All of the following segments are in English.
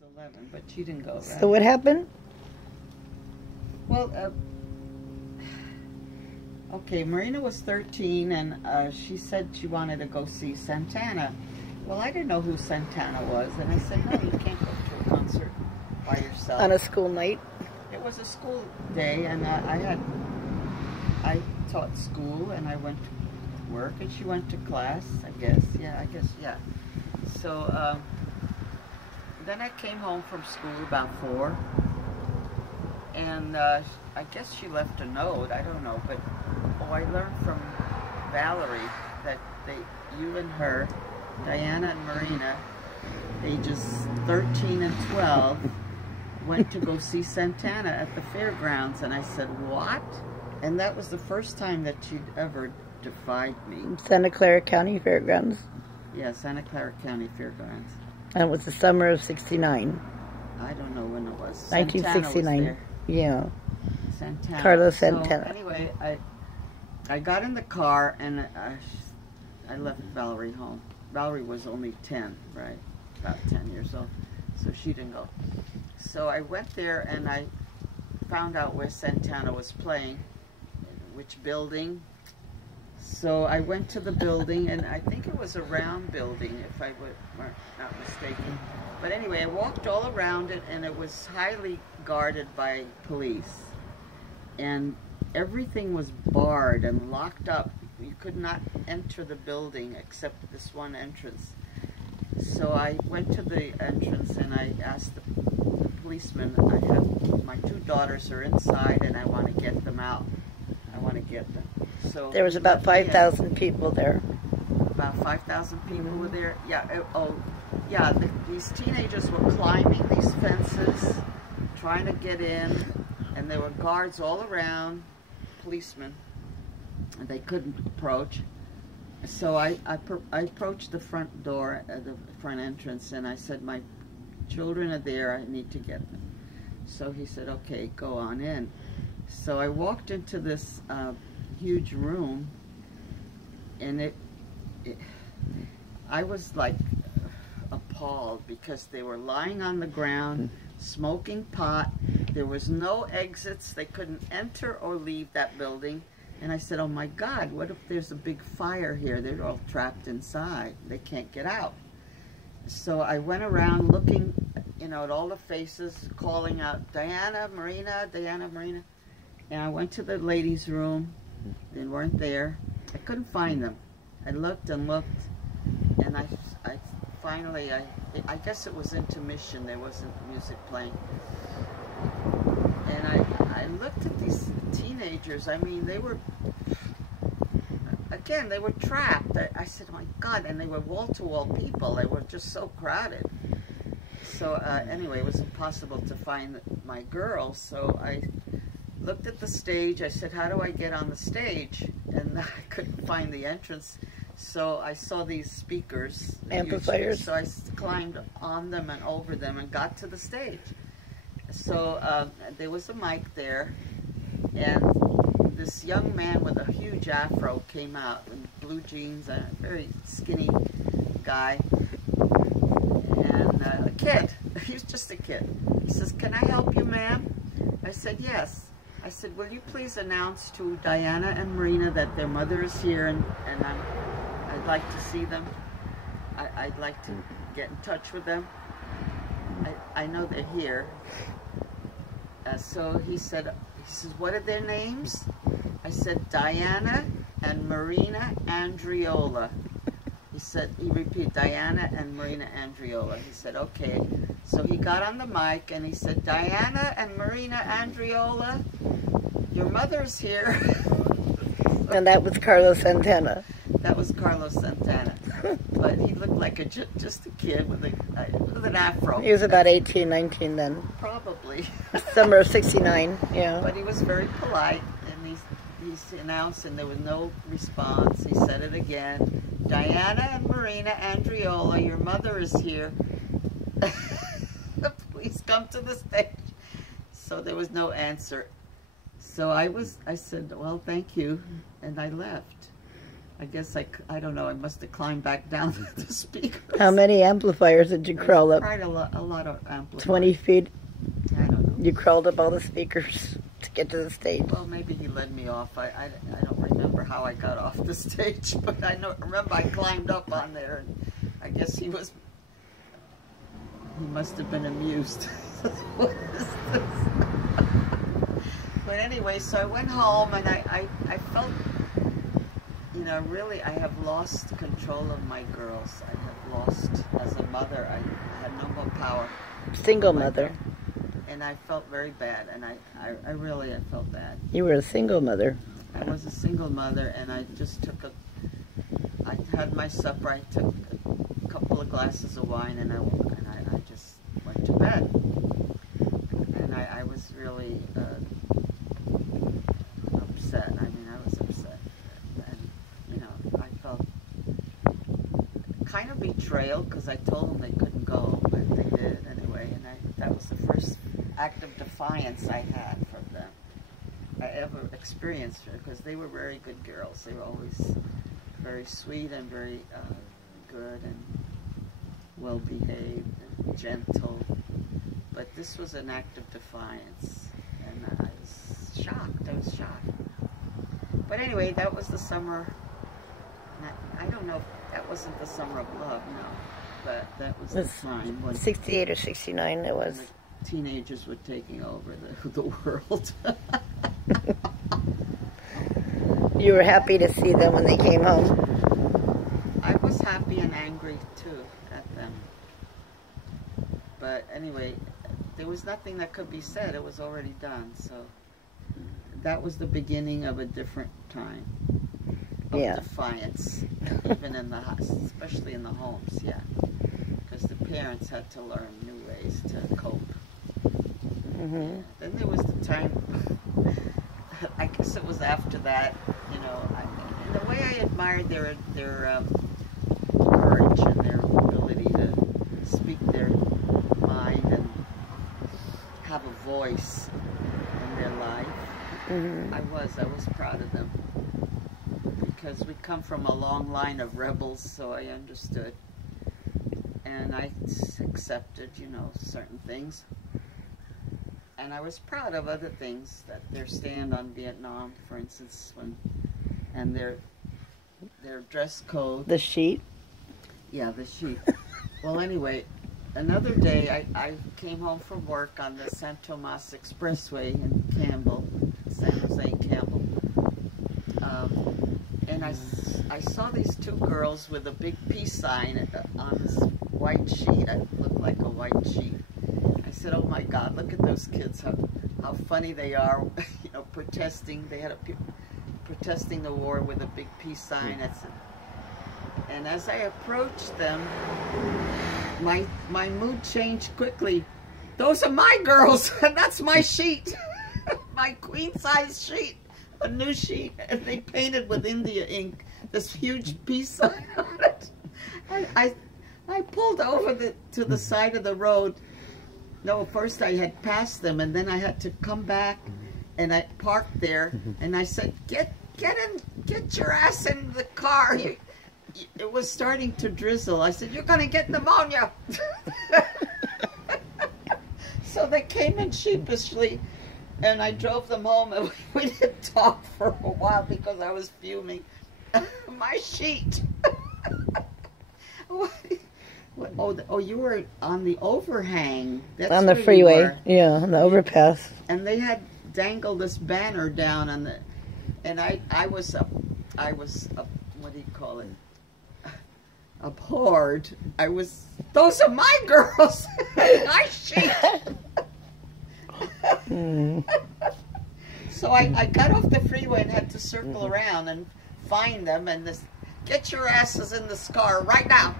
was 11, but she didn't go, right? So what happened? Well, okay, Marina was 13, and she said she wanted to go see Santana. Well, I didn't know who Santana was, and I said, no, you can't go to a concert by yourself. On a school night? It was a school day, and I taught school, and I went to work, and she went to class, I guess. Yeah. So, then I came home from school about 4, and I guess she left a note, I don't know, but I learned from Valerie that you and her, Diana and Marina, ages 13 and 12, went to go see Santana at the fairgrounds, and I said, what? And that was the first time that she'd ever defied me. Santa Clara County Fairgrounds. Yeah, Santa Clara County Fairgrounds. And it was the summer of '69. I don't know when it was. 1969. Yeah. Santana. Carlos Santana. So anyway, I got in the car and I left Valerie home. Valerie was only 10, right? About 10 years old. So she didn't go. So I went there and I found out where Santana was playing, which building. So I went to the building, and I think it was a round building, if I were not mistaken. But anyway, I walked all around it, and it was highly guarded by police. And everything was barred and locked up. You could not enter the building except this one entrance. So I went to the entrance, and I asked the policeman, I have my 2 daughters are inside, and I want to get them out. I want to get them. So There was about 5,000 people there. About 5,000 people were there. Yeah. These teenagers were climbing these fences, trying to get in, and there were guards all around, policemen, and they couldn't approach. So I approached the front door, the front entrance, and I said, my children are there, I need to get them. So he said, okay, go on in. So I walked into this huge room, and I was like appalled because they were lying on the ground, smoking pot. There was no exits. They couldn't enter or leave that building. And I said, oh my God, what if there's a big fire here? They're all trapped inside. They can't get out. So I went around looking, at all the faces, calling out, Diana, Marina, Diana, Marina. And I went to the ladies' room. They weren't there. I couldn't find them. I looked and looked, and I finally, I guess it was intermission. There wasn't music playing. And I looked at these teenagers. I mean, they were trapped. I said, oh my God, and they were wall-to-wall people. They were just so crowded. So anyway, it was impossible to find my girls, so I looked at the stage. I said, how do I get on the stage? And I couldn't find the entrance. So I saw these speakers. Amplifiers. So I climbed on them and over them and got to the stage. So there was a mic there, and this young man with a huge afro came out in blue jeans, a very skinny guy, and a kid. He was just a kid. He says, can I help you, ma'am? I said, yes. I said, will you please announce to Diana and Marina that their mother is here, and I'd like to see them. I'd like to get in touch with them. I know they're here. So he says, what are their names? I said, Diana and Marina Andriola. He repeated, Diana and Marina Andriola. He said, okay. So he got on the mic and he said, Diana and Marina Andriola, your mother's here. And that was Carlos Santana. That was Carlos Santana. But he looked like just a kid with an afro. He was about 18, 19 then. Probably. Summer of '69, yeah. But he was very polite, and he announced, and there was no response. He said it again. Diana and Marina Andriola, your mother is here. Please come to the stage. So there was no answer. So I said, well, thank you, and I left. I guess I don't know, I must have climbed back down the speakers. How many amplifiers did you crawl up? Quite a lot of amplifiers. 20 feet? I don't know. You crawled up all the speakers to get to the stage. Well, maybe he led me off. I don't remember how I got off the stage, but I remember I climbed up on there, and I guess he must have been amused. What is this? But anyway, so I went home, and I felt, you know, really I have lost control of my girls. I have lost, as a mother, I had no more power. Single mother. And I felt very bad, and I really felt bad. You were a single mother. I was a single mother, and I just I had my supper, I took a couple of glasses of wine, and I just went to bed. And I was really upset. I mean, I was upset. And, you know, I felt kind of betrayal, because I told them they couldn't go, but they did anyway, and that was the first act of defiance I had from them I ever experienced, because they were very good girls. They were always very sweet and very good and well behaved and gentle, but this was an act of defiance, and I was shocked. But anyway, that was the summer. I don't know if that wasn't the summer of love, no, but that was the time when 68 or 69 it was. Teenagers were taking over the world. You were happy to see them when they came home. I was happy and angry too at them. But anyway, there was nothing that could be said. It was already done. So that was the beginning of a different time of defiance, even in the house, especially in the homes. Yeah, because the parents had to learn new ways to cope. Mm-hmm. Then there was the time, I guess it was after that, you know, in a way I admired their courage and their ability to speak their mind and have a voice in their life. Mm-hmm. I was proud of them, because we come from a long line of rebels, so I understood. And I accepted, you know, certain things. And I was proud of other things, that their stand on Vietnam, for instance, and their dress code. The sheet? Yeah, the sheet. Well, anyway, another day I came home from work on the San Tomas Expressway in Campbell, San Jose, Campbell. And I saw these two girls with a big peace sign on this white sheet. It looked like a white sheet. I said, "Oh my God, look at those kids! How funny they are! You know, protesting. They had protesting the war with a big peace sign." And as I approached them, my mood changed quickly. Those are my girls, and that's my sheet, my queen size sheet, a new sheet, and they painted with India ink this huge peace sign on it. And I pulled over to the side of the road. No, first I had passed them, and then I had to come back, and I parked there, and I said, get your ass in the car. It was starting to drizzle. I said, "You're going to get pneumonia." So they came in sheepishly, and I drove them home, and we didn't talk for a while because I was fuming. My sheet. Oh, you were on the overhang. That's on the where freeway, yeah, on the overpass. And they had dangled this banner down on the, and I was what do you call it? Abhorred. Those are my girls. My sheet. So I got off the freeway and had to circle around and find them, and get your asses in this car right now.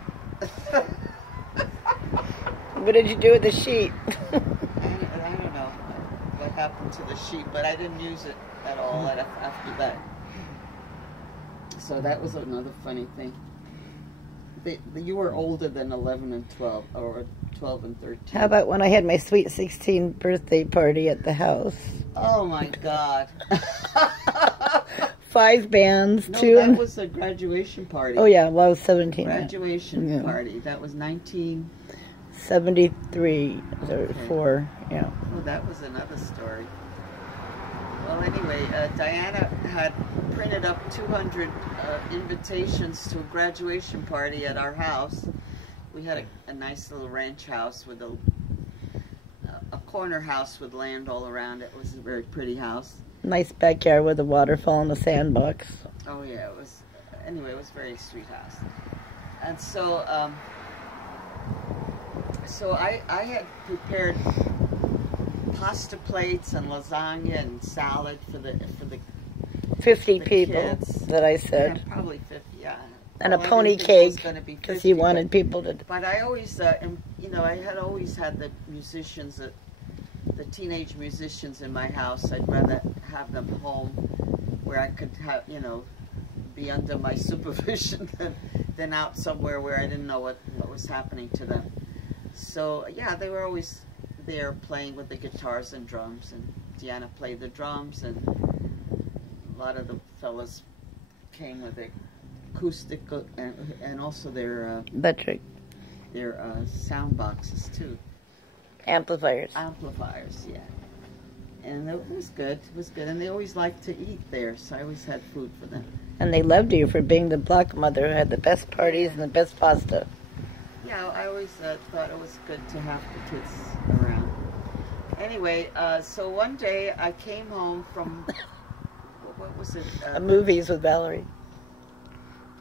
What did you do with the sheet? I don't know what happened to the sheet, but I didn't use it at all after that. So that was another funny thing. You were older than 11 and 12, or 12 and 13. How about when I had my sweet 16 birthday party at the house? Oh my God. 5 bands, No, 2. that was a graduation party. Oh yeah, well I was 17. Graduation party. That was 1973 or 4. Yeah. Oh, that was another story. Well, anyway, Diana had printed up 200 invitations to a graduation party at our house. We had a nice little ranch house with a corner house with land all around it. It was a very pretty house. Nice backyard with a waterfall and a sandbox. Oh yeah, it was. Anyway, it was a very sweet house. And so, I had prepared pasta plates and lasagna and salad for the 50 the people kids. that I said. Yeah, probably 50. Yeah. And Well, a I pony didn't think it was cake gonna be because 50, he wanted people to. But I always, you know, I had always had the musicians, the teenage musicians in my house. I'd rather have them home where I could have, you know, be under my supervision than out somewhere where I didn't know what was happening to them. So yeah, they were always there playing with the guitars and drums, and Deanna played the drums, and a lot of the fellas came with their acoustic and also their Electric. Their sound boxes too. Amplifiers. Amplifiers, yeah. And it was good. It was good. And they always liked to eat there, so I always had food for them. And they loved you for being the block mother who had the best parties and the best pasta. Yeah, I always thought it was good to have the kids around. Anyway, so one day I came home from, what was it? Movies with Valerie.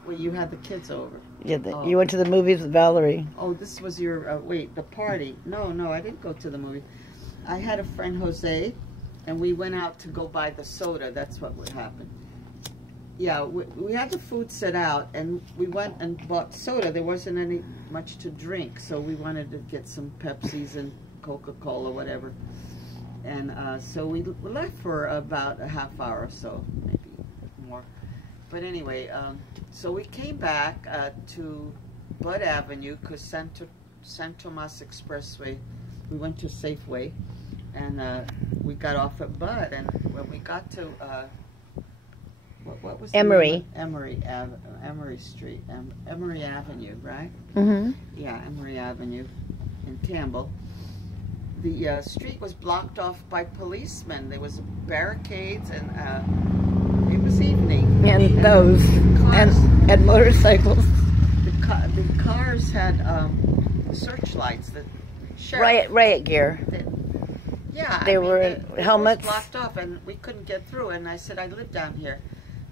Well, you had the kids over. Yeah, you went to the movies with Valerie. Oh, this was your, wait, the party. No, I didn't go to the movie. I had a friend, Jose, and we went out to go buy the soda. That's what would happen. Yeah, we had the food set out, and we went and bought soda. There wasn't any much to drink, so we wanted to get some Pepsis and Coca-Cola, whatever. And so we left for about a half hour or so, maybe more. But anyway, so we came back to Bud Avenue, because San Tomas Expressway, we went to Safeway, and we got off at Bud, and when we got to, what was the Emory. Emory Street, Emory Avenue, right? Mm-hmm. Yeah, Emory Avenue in Campbell. The street was blocked off by policemen. There was barricades, and it was evening. And those, and motorcycles. The cars had searchlights. The sheriff, Riot gear. Yeah, They were helmets. It was blocked off, and we couldn't get through. And I said, I live down here.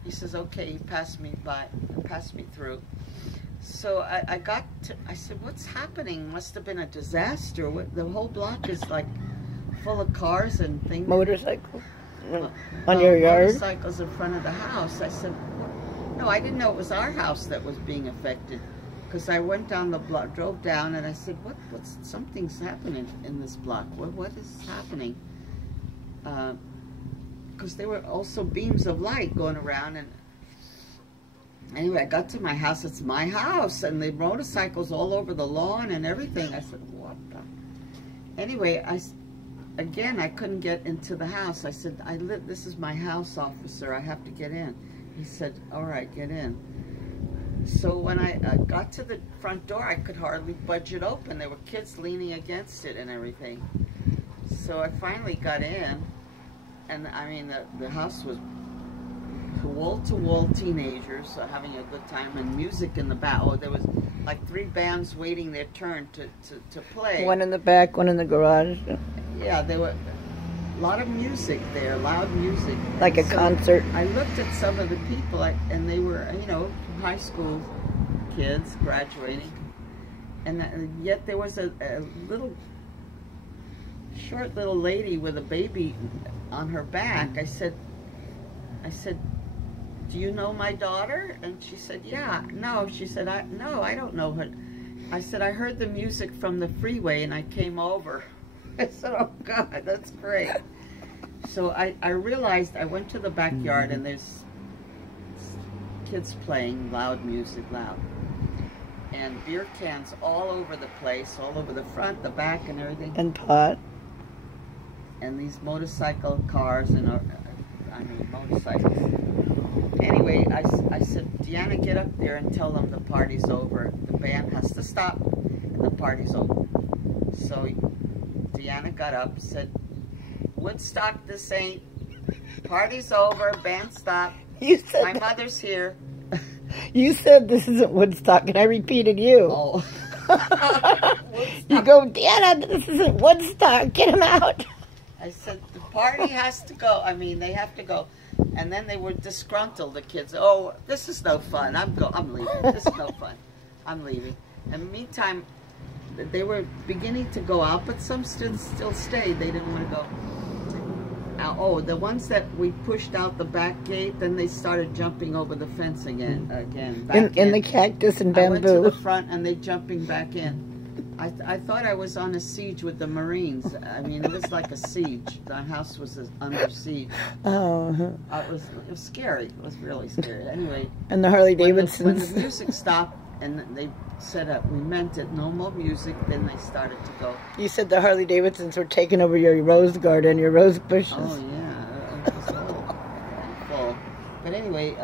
He says, okay. He passed me through. So I said, what's happening? Must have been a disaster. The whole block is like full of cars and things. Motorcycles on your yard? Motorcycles in front of the house. I said, no, I didn't know it was our house that was being affected. Because I went down the block, drove down, and I said, something's happening in this block. What is happening? Because there were also beams of light going around, and anyway, I got to my house. It's my house, and the motorcycles all over the lawn and everything. I said, what the? Anyway, again, I couldn't get into the house. I said, this is my house, officer. I have to get in. He said, all right, get in. So when I got to the front door, I could hardly budge it open. There were kids leaning against it and everything. So I finally got in, and I mean, the house was wall-to-wall teenagers having a good time, and music in the back. Oh, there was like 3 bands waiting their turn to play. One in the back, one in the garage. Yeah, there were a lot of music there, loud music. Like a concert. I looked at some of the people, and they were, you know, high school kids graduating, and yet there was a short little lady with a baby on her back. I said, do you know my daughter? And she said, yeah. No, she said, no, I don't know her. I said, I heard the music from the freeway and I came over. I said, oh God, that's great. So I realized, I went to the backyard, and there's kids playing loud music, and beer cans all over the place, all over the front, the back, and everything. And pot. And these motorcycle cars, and motorcycles. Anyway, I said, Deanna, get up there and tell them the party's over. The band has to stop and the party's over. So Deanna got up, said, Woodstock, this ain't. Party's over, band stop. You said my mother's here. You said this isn't Woodstock, and I repeated you. Oh. You go, Deanna, this isn't Woodstock. Get him out. I said, the party has to go. I mean, they have to go. And then they were disgruntled, the kids. Oh, this is no fun. I'm leaving. This is no fun. I'm leaving. And meantime, they were beginning to go out, but some students still stayed. They didn't want to go. Oh, the ones that we pushed out the back gate, then they started jumping over the fence again. In the cactus and bamboo. I went to the front and they jumping back in. I thought I was on a siege with the Marines. I mean, it was like a siege. The house was under siege. Oh. It was scary. It was really scary. Anyway. And the Harley Davidsons. When the music stopped and they said we meant it, no more music, then they started to go. You said the Harley Davidsons were taking over your rose garden, your rose bushes. Oh, yeah. It was all full. But anyway,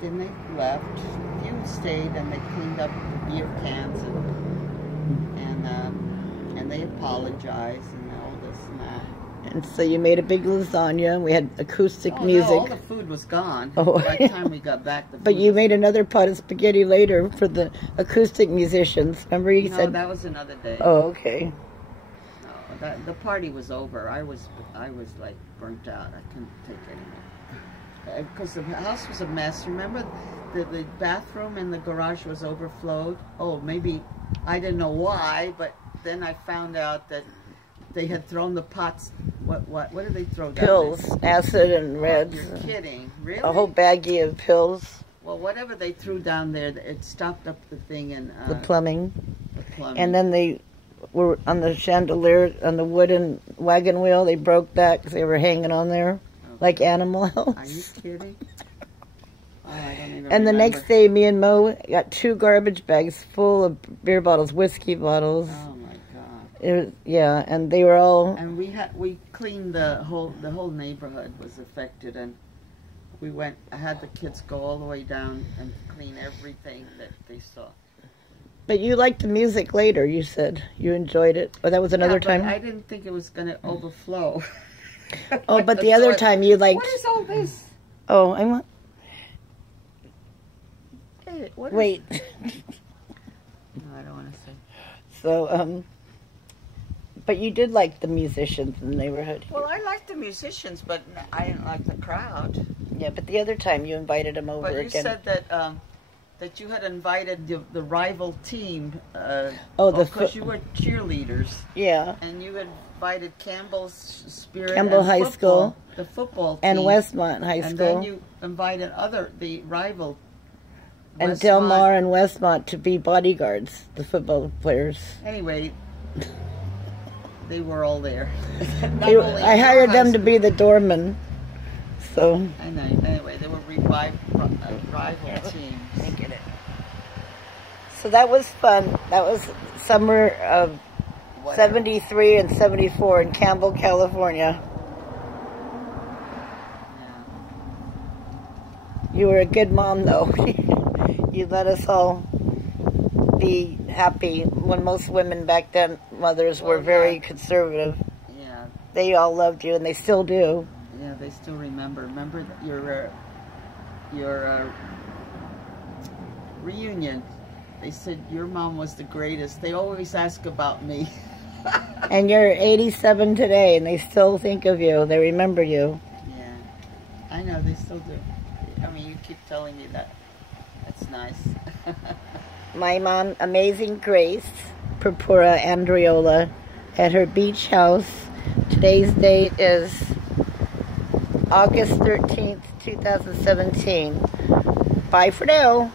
then they left. A few stayed and they cleaned up the beer cans and they apologized and all this and that. And so you made a big lasagna, and we had acoustic music. No, all the food was gone. Oh. By the time we got back, the food But you made another pot of spaghetti later for the acoustic musicians. Remember you said... No, that was another day. Oh, okay. No, the party was over. I was like burnt out. I couldn't take anymore. Because the house was a mess. Remember the bathroom in the garage was overflowed? Oh, maybe, I didn't know why, but then I found out that they had thrown the pots. What did they throw down? Pills, acid and Oh, reds. you're kidding, really? A whole baggie of pills. Well, whatever they threw down there, it stopped up the thing and The plumbing. the plumbing. And then they were on the chandelier, on the wooden wagon wheel. They broke that because they were hanging on there Okay. like animals. Are you kidding? Oh, I don't even And the remember. next day, me and Mo got 2 garbage bags full of beer bottles, whiskey bottles. Oh my God! It was, yeah, and they were all... And we cleaned the whole neighborhood was affected, and I had the kids go all the way down and clean everything that they saw. But you liked the music later, you said. You enjoyed it. Oh, that was another Yeah, but time? I didn't think it was going to overflow. Oh, but the other time you liked... What is all this? Oh, I want... Hey, what is... Wait. No, I don't want to say. So, but you did like the musicians in the neighborhood. Well, I liked the musicians, but I didn't like the crowd. Yeah, but the other time you invited them over But you again. said that you had invited the rival team. Because you were cheerleaders. Yeah. And you had invited Campbell's Spirit. Campbell and High football, School. the football team. And Westmont High School. And then you invited the rival. And Westmont. Del Mar and Westmont to be bodyguards, the football players. Anyway, they were all there. I hired them to be the doorman. So. I know. Anyway, they were rival teams. I get it. So that was fun. That was summer of Whatever. 73 and 74 in Campbell, California. Yeah. You were a good mom, though. You let us all be happy when most women back then, mothers, were very conservative. Yeah. They all loved you, and they still do. Yeah, they still remember. Remember your reunion. They said your mom was the greatest. They always ask about me. And you're 87 today, and they still think of you. They remember you. Yeah, I know, they still do. I mean, you keep telling me that. That's nice. My mom, Amazing Grace Purpura Andriola, at her beach house. Today's date is August 13th, 2017. Bye for now.